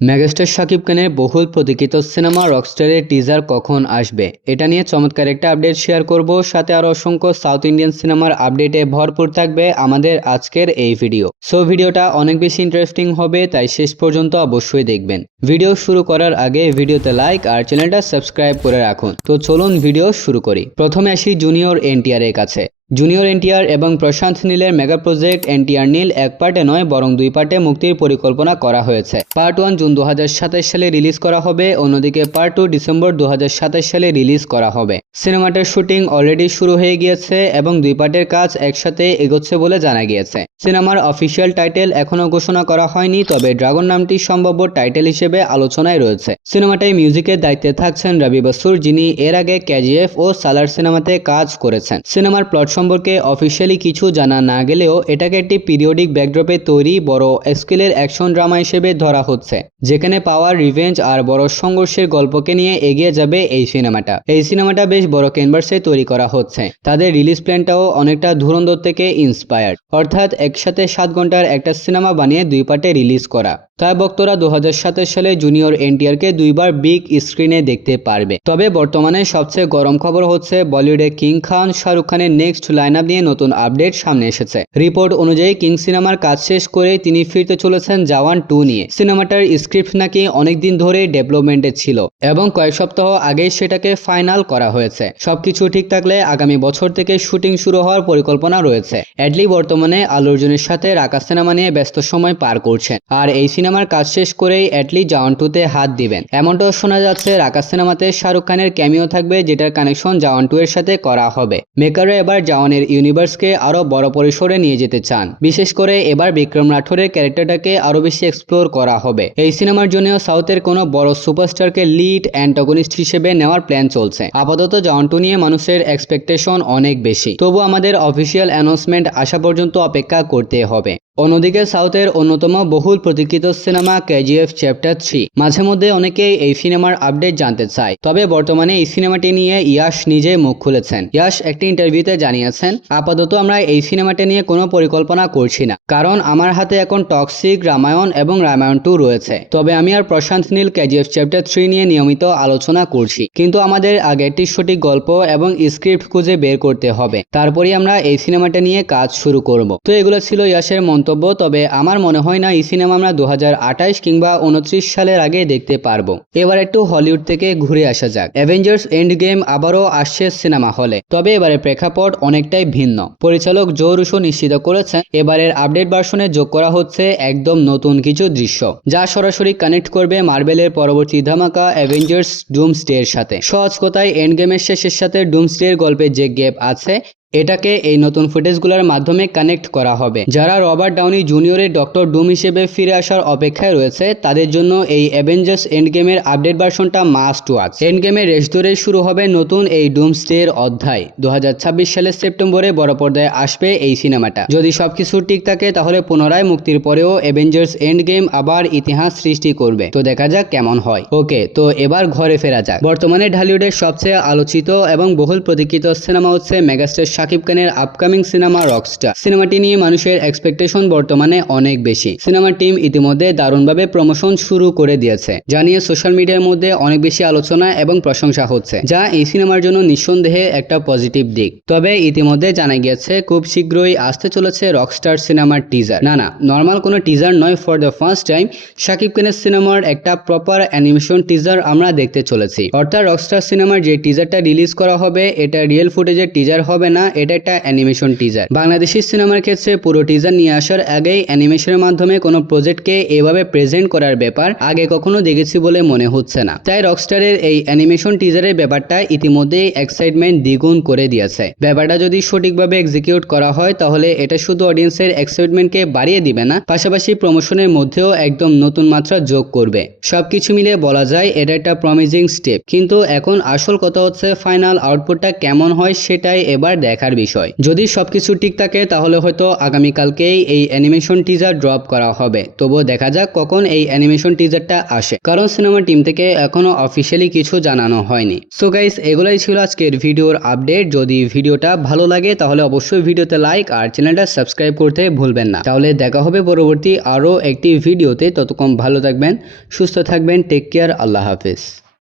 Megastar Shakib খানের বহুল প্রতীক্ষিত সিনেমা রকস্টারের টিজার কখন আসবে এটা নিয়ে চমৎকার একটা আপডেট শেয়ার করব। সাথে আরো অসংখ্য সাউথ ইন্ডিয়ান সিনেমার আপডেটে ভরপুর থাকবে আমাদের আজকের এই ভিডিও। সো ভিডিওটা অনেক বেশি ইন্টারেস্টিং হবে, তাই শেষ পর্যন্ত অবশ্যই দেখবেন। ভিডিও শুরু করার আগে ভিডিওতে লাইক আর চ্যানেলটা সাবস্ক্রাইব করে রাখুন। তো চলুন ভিডিও শুরু করি। প্রথমে আসি জুনিয়র এনটিআর এর কাছে। জুনিয়র এনটিআর এবং প্রশান্ত নীলের মেগা প্রজেক্ট এনটিআর নীল এক পার্টে নয় বরং দুই পার্টে মুক্তির পরিকল্পনা করা হয়েছে। পার্ট 1 জুন 2027 সালে রিলিজ করা হবে, অন্যদিকে পার্ট 2 ডিসেম্বর 2027 সালে রিলিজ করা হবে। সিনেমাটার শুটিং অলরেডি শুরু হয়ে গিয়েছে এবং দুই পার্টের কাজ একসাথে এগোচ্ছে বলে জানা গিয়েছে। সিনেমার অফিসিয়াল টাইটেল এখনো ঘোষণা করা হয়নি, তবে ড্রাগন নামটি সম্ভাব্য টাইটেল হিসেবে আলোচনায় রয়েছে। সিনেমাটায় মিউজিকের দায়িত্বে থাকছেন রবি বসুর, যিনি এর আগে কেজিএফ ও সালার সিনেমাতে কাজ করেছেন। সিনেমার প্লট সম্পর্কে অফিসিয়ালি কিছু জানা না গেলেও এটাকে একটি পিরিয়ডিক ব্যাকড্রপে তৈরি বড় স্কেলের অ্যাকশন ড্রামা হিসেবে ধরা হচ্ছে, যেখানে পাওয়ার, রিভেঞ্জ আর বড় সংঘর্ষের গল্পকে নিয়ে এগিয়ে যাবে এই সিনেমাটা। এই সিনেমাটা বেশ বড় ক্যানভাসে তৈরি করা হচ্ছে। তাদের রিলিজ প্ল্যানটাও অনেকটা ধুরন্ধর থেকে ইন্সপায়ার্ড, অর্থাৎ একসাথে 7 ঘন্টার একটা সিনেমা বানিয়ে দুই পার্টে রিলিজ করা। তাই ভক্তরা 2027 সালে জুনিয়র এনটিআরকে দুইবার বিগ স্ক্রিনে দেখতে পারবে। তবে বর্তমানে সবচেয়ে গরম খবর হচ্ছে বলিউডে কিং খান শাহরুখ খানের নেক্সট লাইন আপ নিয়ে নতুন আপডেট সামনে এসেছে। রিপোর্ট অনুযায়ী কিং সিনেমার কাজ শেষ করে তিনি ফিরতে চলেছেন জওয়ান 2 নিয়ে। সিনেমাটার স্ক্রিপ্ট নাকি অনেকদিন ধরে ডেভেলপমেন্টে ছিল এবং কয়েক সপ্তাহ আগেই সেটাকে ফাইনাল করা হয়েছে। সবকিছু ঠিক থাকলে আগামী বছর থেকে শুটিং শুরু হওয়ার পরিকল্পনা রয়েছে। অ্যাডলি বর্তমানে আলু অর্জুনের সাথে রাকা সিনেমা নিয়ে ব্যস্ত সময় পার করছেন, আর এই সিনেমার কাজ শেষ করেই অ্যাডলি জওয়ান 2 তে হাত দিবেন। এমনটাও শোনা যাচ্ছে রাকা সিনেমাতে শাহরুখ খানের ক্যামিও থাকবে, যেটার কানেকশন জওয়ান 2 এর সাথে করা হবে। মেকাররা এবার জওয়ানের ইউনিভার্সকে আরো বড় পরিসরে নিয়ে যেতে চান। বিশেষ করে এবার বিক্রম রাঠোরের ক্যারেক্টারটাকে আরো বেশি এক্সপ্লোর করা হবে। এই সিনেমার জন্য সাউথের কোনো বড় সুপারস্টারকে লিড অ্যান্টাগনিস্ট হিসেবে নেওয়ার প্ল্যান চলছে। আপাতত জওয়ান 2 নিয়ে মানুষের এক্সপেকটেশন অনেক বেশি, তবু আমাদের অফিসিয়াল অ্যানাউন্সমেন্ট আসা পর্যন্ত অপেক্ষা করতে হবে। অন্যদিকে সাউথের অন্যতম বহুল প্রতীক্ষিত সিনেমা কেজিএফ চ্যাপ্টার 3, মাঝে মধ্যে অনেকেই এই সিনেমার আপডেট জানতে চায়। তবে বর্তমানে এই সিনেমাটি নিয়ে ইয়াশ নিজে মুখ খুলেছেন। ইয়াশ একটি ইন্টারভিউতে জানিয়েছেন, আপাতত আমরা এই সিনেমাটি নিয়ে কোনো পরিকল্পনা করছি না, কারণ আমার হাতে এখন টক্সিক, রামায়ণ এবং রামায়ণ 2 রয়েছে। তবে আমি আর প্রশান্ত নীল কেজিএফ চ্যাপ্টার 3 নিয়ে নিয়মিত আলোচনা করছি, কিন্তু আমাদের আগে একটি সঠিক গল্প এবং স্ক্রিপ্ট খুঁজে বের করতে হবে, তারপরেই আমরা এই সিনেমাটা নিয়ে কাজ শুরু করব। তো এগুলো ছিল ইয়াশের মন্তব্য। তবে আমার মনে হয় না এই সিনেমা আমরা 2028 কিংবা 29 সালের আগে দেখতে পারবো। এবার একটু হলিউড থেকে ঘুরে আসা যাক। অ্যাভেঞ্জার্স এন্ড গেম আবারও আসছে সিনেমা হলে, তবে এবারের প্রেক্ষাপট অনেকটাই ভিন্ন। পরিচালক জো রুসো নিশ্চিত করেছেন এবারের আপডেট ভার্সনে যোগ করা হচ্ছে একদম নতুন কিছু দৃশ্য, যা সরাসরি কানেক্ট করবে মার্বেলের পরবর্তী ধামাকা অ্যাভেঞ্জার্স ডুমসডে এর সাথে। সহজ কথায় এন্ড গেমের শেষের সাথে ডুমসডে এর গল্পের যে গ্যাপ আছে, এটাকে এই নতুন ফুটেজগুলোর মাধ্যমে কানেক্ট করা হবে। যারা রবার্ট ডাউনি জুনিয়রের ডক্টর ডুম হিসেবে ফিরে আসার অপেক্ষায় রয়েছে, তাদের জন্য এই অ্যাভেঞ্জার্স এন্ড গেমের আপডেট ভার্সনটা মাস্ট ওয়াচ। এন্ড গেমের রেস ধরে শুরু হবে নতুন এই ডুমসডে এর অধ্যায়। 2026 সালের সেপ্টেম্বরে বড় পর্দায় আসবে এই সিনেমাটা। যদি সবকিছু ঠিক থাকে তাহলে পুনরায় মুক্তির পরেও অ্যাভেঞ্জার্স এন্ড গেম আবার ইতিহাস সৃষ্টি করবে। তো দেখা যাক কেমন হয়। ওকে, তো এবার ঘরে ফেরা যাক। বর্তমানে ঢালিউডের সবচেয়ে আলোচিত এবং বহুল প্রতীক্ষিত সিনেমা হচ্ছে মেগাস্টার শাকিব খানের আপকামিং সিনেমা রকস্টার। সিনেমাটি নিয়ে মানুষের এক্সপেকটেশন বর্তমানে অনেক বেশি। সিনেমার টিম ইতিমধ্যে দারুণভাবে প্রমোশন শুরু করে দিয়েছে, যা নিয়ে সোশ্যাল মিডিয়ার মধ্যে অনেক বেশি আলোচনা এবং প্রশংসা হচ্ছে, যা এই সিনেমার জন্য নিঃসন্দেহে একটা পজিটিভ দিক। তবে ইতিমধ্যে জানা গিয়েছে খুব শীঘ্রই আসতে চলেছে রকস্টার সিনেমার টিজার। না, নর্মাল কোনো টিজার নয়, for the first time Shakib খানের সিনেমার একটা প্রপার অ্যানিমেশন টিজার আমরা দেখতে চলেছি। অর্থাৎ রকস্টার সিনেমার যে টিজারটা রিলিজ করা হবে, এটা রিয়েল ফুটেজের টিজার হবে না, এটা একটা অ্যানিমেশন টিজার। বাংলাদেশি সিনেমার ক্ষেত্রে পুরো টিজার নিয়ে আসার আগেই অ্যানিমেশনের মাধ্যমে কোনো প্রজেক্টকে এভাবে প্রেজেন্ট করার ব্যাপার আগে কখনো দেখেছি বলে মনে হচ্ছে না। তাই রকস্টারের এই অ্যানিমেশন টিজারের ব্যাপারটা ইতিমধ্যেই এক্সাইটমেন্ট দ্বিগুণ করে দিয়েছে। ব্যাপারটা যদি সঠিকভাবে এক্সিকিউট করা হয় তাহলে এটা শুধু অডিয়েন্সের এক্সাইটমেন্টকে বাড়িয়ে দিবে না, পাশাপাশি প্রমোশনের মধ্যেও একদম নতুন মাত্রা যোগ করবে। সবকিছু মিলে বলা যায় এটা একটা প্রমিজিং স্টেপ, কিন্তু এখন আসল কথা হচ্ছে ফাইনাল আউটপুটটা কেমন হয় সেটাই এবার দেখা। দেখার বিষয়। যদি সবকিছু ঠিক থাকে তাহলে হয়তো আগামীকালকেই এই অ্যানিমেশন টিজার ড্রপ করা হবে। তবুও দেখা যাক কখন এই অ্যানিমেশন টিজারটা আসে, কারণ সিনেমা টিম থেকে এখনো অফিসিয়ালি কিছু জানানো হয়নি। সো গাইস, এগুলাই ছিল আজকের ভিডিওর আপডেট। যদি ভিডিওটা ভালো লাগে তাহলে অবশ্যই ভিডিওতে লাইক আর চ্যানেলটা সাবস্ক্রাইব করতে ভুলবেন না। তাহলে দেখা হবে পরবর্তী আরো একটি ভিডিওতে। ততক্ষণ ভালো থাকবেন, সুস্থ থাকবেন, টেক কেয়ার, আল্লাহ হাফেজ।